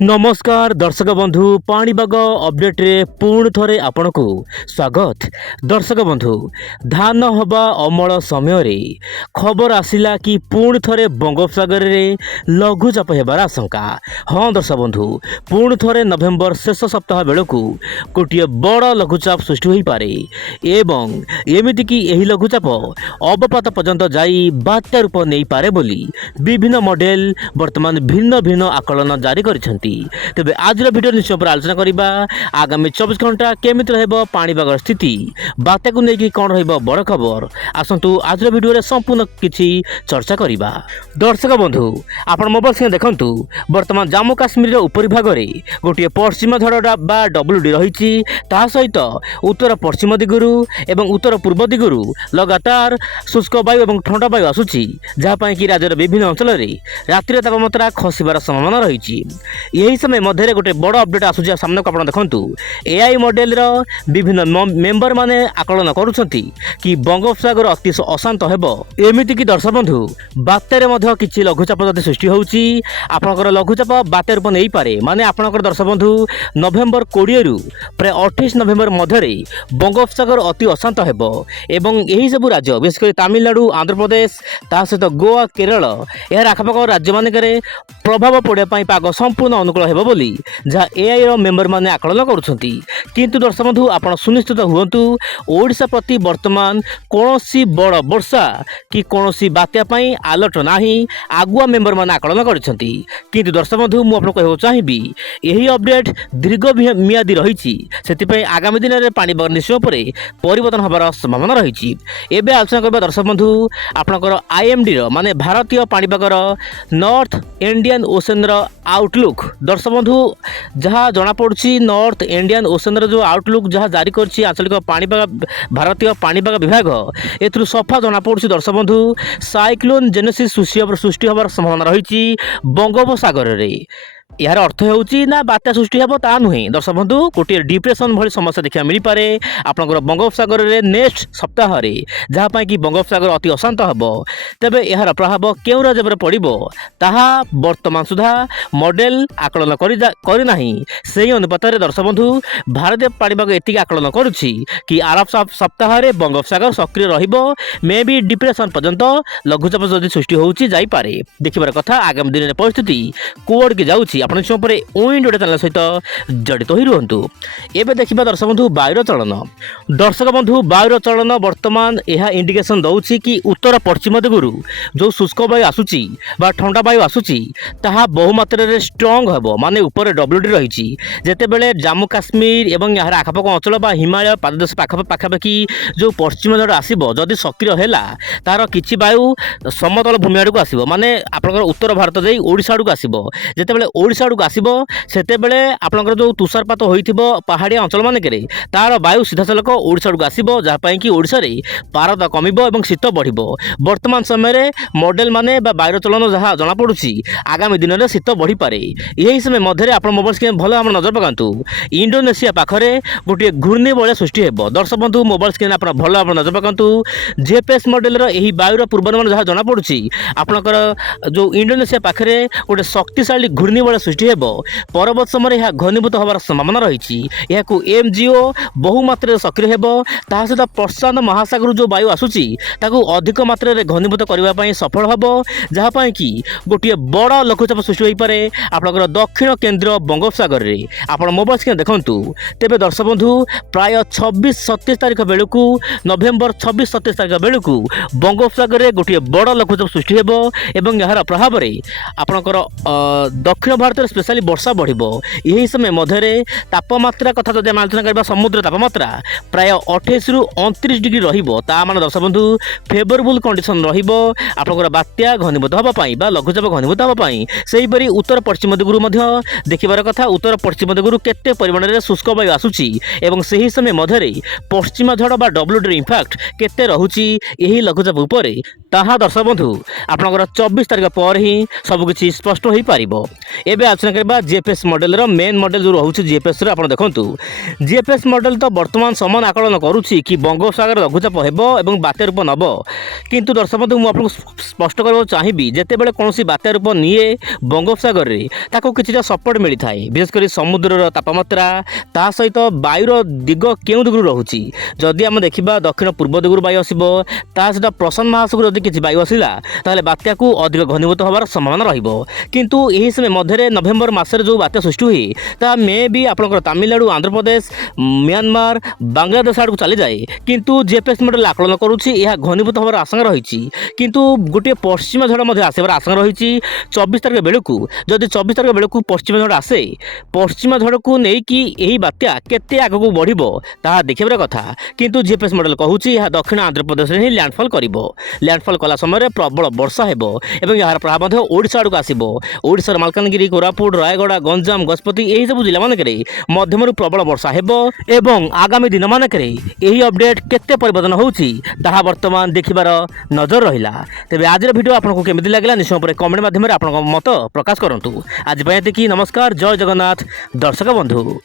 नमस्कार दर्शक बंधु पाणीपाग अपडेट रे पुणी थरे आपनकु स्वागत। दर्शक बंधु धान हवा अमल समय रे खबर आसिला कि पुणी थरे बंगोपसागर रे लघुचाप हेबार आशंका। हाँ दर्शक बंधु पुणी थरे नवेम्बर शेष सप्ताह बेलू गोटे बड़ लघुचाप सृष्टि हो पारे एवं एमिति कि एही लघुचाप अवपात पर्यंत जाई बात्या रूप नहीं पारे बोली विभिन्न मॉडल वर्तमान भिन्न भिन्न आकलन जारी करिसेंती। तेबे आज वीडियो निश्चय पर आलोचना करिबा आगामी 24 घंटा केमिति रहबो पाणीपाग स्थिति बात्या को लेकिन कौन रहिबो बड़ खबर आसंतु आज वीडियो रे संपूर्ण किछि चर्चा करिबा। दर्शक बंधु आपण मोबाइल स्क्रीन देखंतु वर्तमान जम्मू काश्मीर रे उपरि भाग रे गोटे पश्चिम झड़ बा डब्ल्यूडी रहिछि ता सहित उत्तर पश्चिम दिगरु एवं उत्तर पूर्व दिगरु लगातार शुष्क वायु एवं ठंडा वायु आसुछि जहा पई कि राज्यर विभिन्न अंचल रे रात्रि तापमात्रा खसिबार संभावना रहिछि। यही समय मध्य गोटे बड़ अपडेट आसूँ सामने को आप देखु एआई मॉडल विभिन्न मेंबर माने आकलन करुछंती कि बंगोपसागर अति अशांत हेबो एमिति कि दर्शक बंधु बात्यारे मध्य किछि लघुचाप जदि सृष्टि होउछि आपनकर लघुचाप बात्या रूप नहीं पारे माने आपनकर दर्शक बंधु नवेम्बर 20 रु प्राय 28 नवेम्बर मध्य बंगोपसागर अति अशांत हेबो एवं यही सब राज्य विशेषकर तमिलनाडु आंध्र प्रदेश ता सहित गोवा केरल यार आखपाख राज्य मानकरे प्रभाव पड़े पाग संपूर्ण अनुकूल हेबो बोली जहाँ एआई रो मेंबर माने आकलन करुछंती। किंतु दर्शक बंधु आपण सुनिश्चित हुअन्तु ओडिशा प्रति वर्तमान कोनोसी बड़ वर्षा कि कोनोसी बात्या पई अलर्ट नाही आगुआ मेंबर माने आकलन करिसंती। किंतु दर्शक बंधु मु आपन कहबो चाहिबी एही अपडेट दीर्घ मियादी रहिछि सेति पई आगामी दिन रे पाणीपाग निश्चय परे परिवर्तन होबार संभावना रहिछि। एबे आलोचना करबा दर्शक बंधु आपनकर आईएमडी रो माने भारतीय पाणीपाग रो नॉर्थ इंडियन ओशन रो आउटलुक दर्शक बंधु जहाँ जनापड़ी नॉर्थ इंडियन ओशन जो आउटलुक जहाँ जारी करछि आंचलिक पाणीपाग भारतीय पाणीपाग विभाग एथुरु सफा जनापड़ी दर्शक बंधु साइक्लोन जेनेसिस सृष्टि होबार संभावना रही बंगोपसागर रे। यार अर्थ होउची ना बात्या सृष्टि हेबो ता नुहे दर्शक बंधु गोटे डिप्रेशन भली समस्या देखा मिल पारे आपनकर बंगोपसागर रे नेक्स्ट सप्ताह रे जहाँ पई कि बंगोपसागर अति अशांत हेबो तेबे यार प्रभाव केउ राज्य पर पड़िबो ताहा वर्तमान सुधा मॉडल आकलन करि नाही सेही अनुपात रे दर्शक बंधु भारतीय पाणीपाग एतिक आकलन करुछि कि आरब सप्ताह रे बंगोपसागर सक्रिय रहिबो मे बी डिप्रेशन पर्यंत लघुचाप जदि सृष्टि होउछि जाई पारे देखिबार कथा आगामी दिन रे परिस्थिति कोड के जाउछि आपण पर ओइंडोडे चैनल सहित जड़ित हो रुहतु। एबे देखिबा दर्शक बंधु वायुर चलन दर्शक बंधु वायुर चलन वर्तमान यह इंडिकेशन दउछि कि उत्तर पश्चिम दिगरु जो शुष्क वायु आसुछि बा ठंडा वायु आसुछि ताहा बहु मात्रा रे स्ट्रांग हेबो माने ऊपर डब्ल्यूडी रहिछि जेते बेले जम्मू काश्मीर एवं यार आखपाख अंचल बा हिमालय पाददेश पाखापाखि जो पश्चिम झड़ आसीबो जदि सक्रिय हैला तार किछि वायु समतल भूमि आड़क आसीबो माने आपनकर उत्तर भारत जाई ओडिशा आड़क आसीबो जेते बेले ओडिशा आड़क आसीबो सेते बेले आपनकर जो तुषारपात होइथिबो पहाड़िया अंचल मानकरे तार वायु सीधासलख ओडिशा आड़क आसीबो जहा पई कि ओडिशा रे पारद कमिबो एवं शीत बढ़िबो वर्तमान समय रे मॉडल माने बा वायुर चलन जहा जना पडुछि आगामी दिन रे शीत बढ़ी पारे यही समय मध्य रे आपण मोबाइल स्क्रीन भलो हम नजर पकांतु इंडोनेशिया पाखरे गोटे घूर्णी बलय सृष्टि हेबो दर्शक बंधु मोबाइल स्क्रीन आपण भलो हम नजर पकांतु जेपीएस मॉडल रो एही वायुर पूर्वानुमान जहा जना पडुछि आपनकर जो इंडोनेशिया पाखरे गोटे शक्तिशाली घूर्णी बलय सृष्टि हेबो परवर्त समय यह घनीभूत होबार संभावना रही यह एमजीओ बहु मात्रा सक्रिय हेबो ता सहित प्रशांत महासागर जो वायु आसुछि ताकू अधिक मात्रा रे घनीभूत करबा पई सफल हेबो जहा पई कि गोटे बड़ लघुचाप सृष्टि होई पारे आपनकर दक्षिण केंद्र बंगोपसागर रे आपण मोबाइल स्क्रीन देखंतु तेबे दर्शक बंधु प्राय 26-27 तारिख बेलकू नवेम्बर 26-27 तारिख बेलकू बंगोपसागर रे गोटे बड़ लघुचाप सृष्टि हेबो एवं यार प्रभाव रे आपनकर दक्षिण भारत रे स्पेशली वर्षा बढ़िबो यही समय मध्य तापमात्रा कथा जदि आलोचना करबा समुद्र तापमात्रा प्राय 28 रु 29 डिग्री रहिबो ता मान दर्शक बंधु फेवरेबल कंडीशन रहिबो आपनकर बात्या घनीभूत होबा पई बा लघुचाप घनीभूत होबा पई सेही परि उत्तर पश्चिम दिगरु मध्य देखिबार कथा उत्तर पश्चिम दिगरु केते परिमाण रे शुष्क वायु आसुछि एवं सेही समय मध्य पश्चिम झड़ बा डब्ल्यूडी इंपैक्ट केते रहुछि एही लघुचाप उपरे ताहा दर्शक बंधु आपनकर 24 तारिख पर ही सब किछि स्पष्ट होई पारिबो। एबे आलोचना करबा जीएफएस मॉडल रो मेन मॉडल जो रहउछि जीएफएस रो आपण देखंतु जीएफएस मॉडल तो वर्तमान समान आकलन करूछि कि बंगोपसागर लघुचाप हेबो एवं बात्या रूप नबो किंतु दर्शक बंधु मु आपन स्पष्ट करबो चाहिबी जेते बेले कोनोसी बात्या रूप निये बंगोपसागर रे ताको किछिटा सपोर्ट मिली थाए विशेष करी समुद्र रो तापमात्रा ता सहित वायुर दिग केउ दिगरु रहउछि जदि हम देखिबा दक्षिण पूर्व दिगरु वायु आसीबो ता सहित प्रशांत महासागर जदि किछि वायु आसिला ताले बात्या को अधिक घनीभूत होबार संभावना रहिबो किंतु एही समय मध्य नवेम्बर मासरे जो बात्या सृष्टि हुए ता मे भी आपनकर तमिलनाडु आंध्र प्रदेश म्यांमार बांग्लादेश आड़ को चली जाए किंतु जीएफएस मॉडल आकलन करूछि यह घनीभूत होबार आशंका रहिछि किंतु गोटे पश्चिम झड़ मध्य आसेबार आशंका रहिछि 24 तारिख बेलकु जदि 24 तारिख बेलकु पश्चिम झड़ आसे पश्चिम झड़ को नै कि एही बात्या केते आगु बढ़िबो ता देखिबार कथा किंतु जीएफएस मॉडल कहूछि यह दक्षिण आंध्र प्रदेश रे ही लैंडफॉल करिवो लैंडफॉल कला समय प्रबल वर्षा हेबो एवं यार प्रभाव मध्य ओडिशा आड़ को आसीबो ओडिशा मालकानगिरी कोरापुट रायगड़ा गंजाम गजपति यही सब जिला मानकरे मध्यमरु प्रबल वर्षा हेबो एवं आगामी दिन मानकरे एही अपडेट केते परिवर्तन होउछि ताहा वर्तमान देखिबार नजर रहिला तेबे आज वीडियो आपनको केमिति लागला निश्चय पर कमेंट माध्यम रे आपनको मत प्रकाश करंतु आज पय एतिकी नमस्कार जय जगन्नाथ दर्शक बंधु।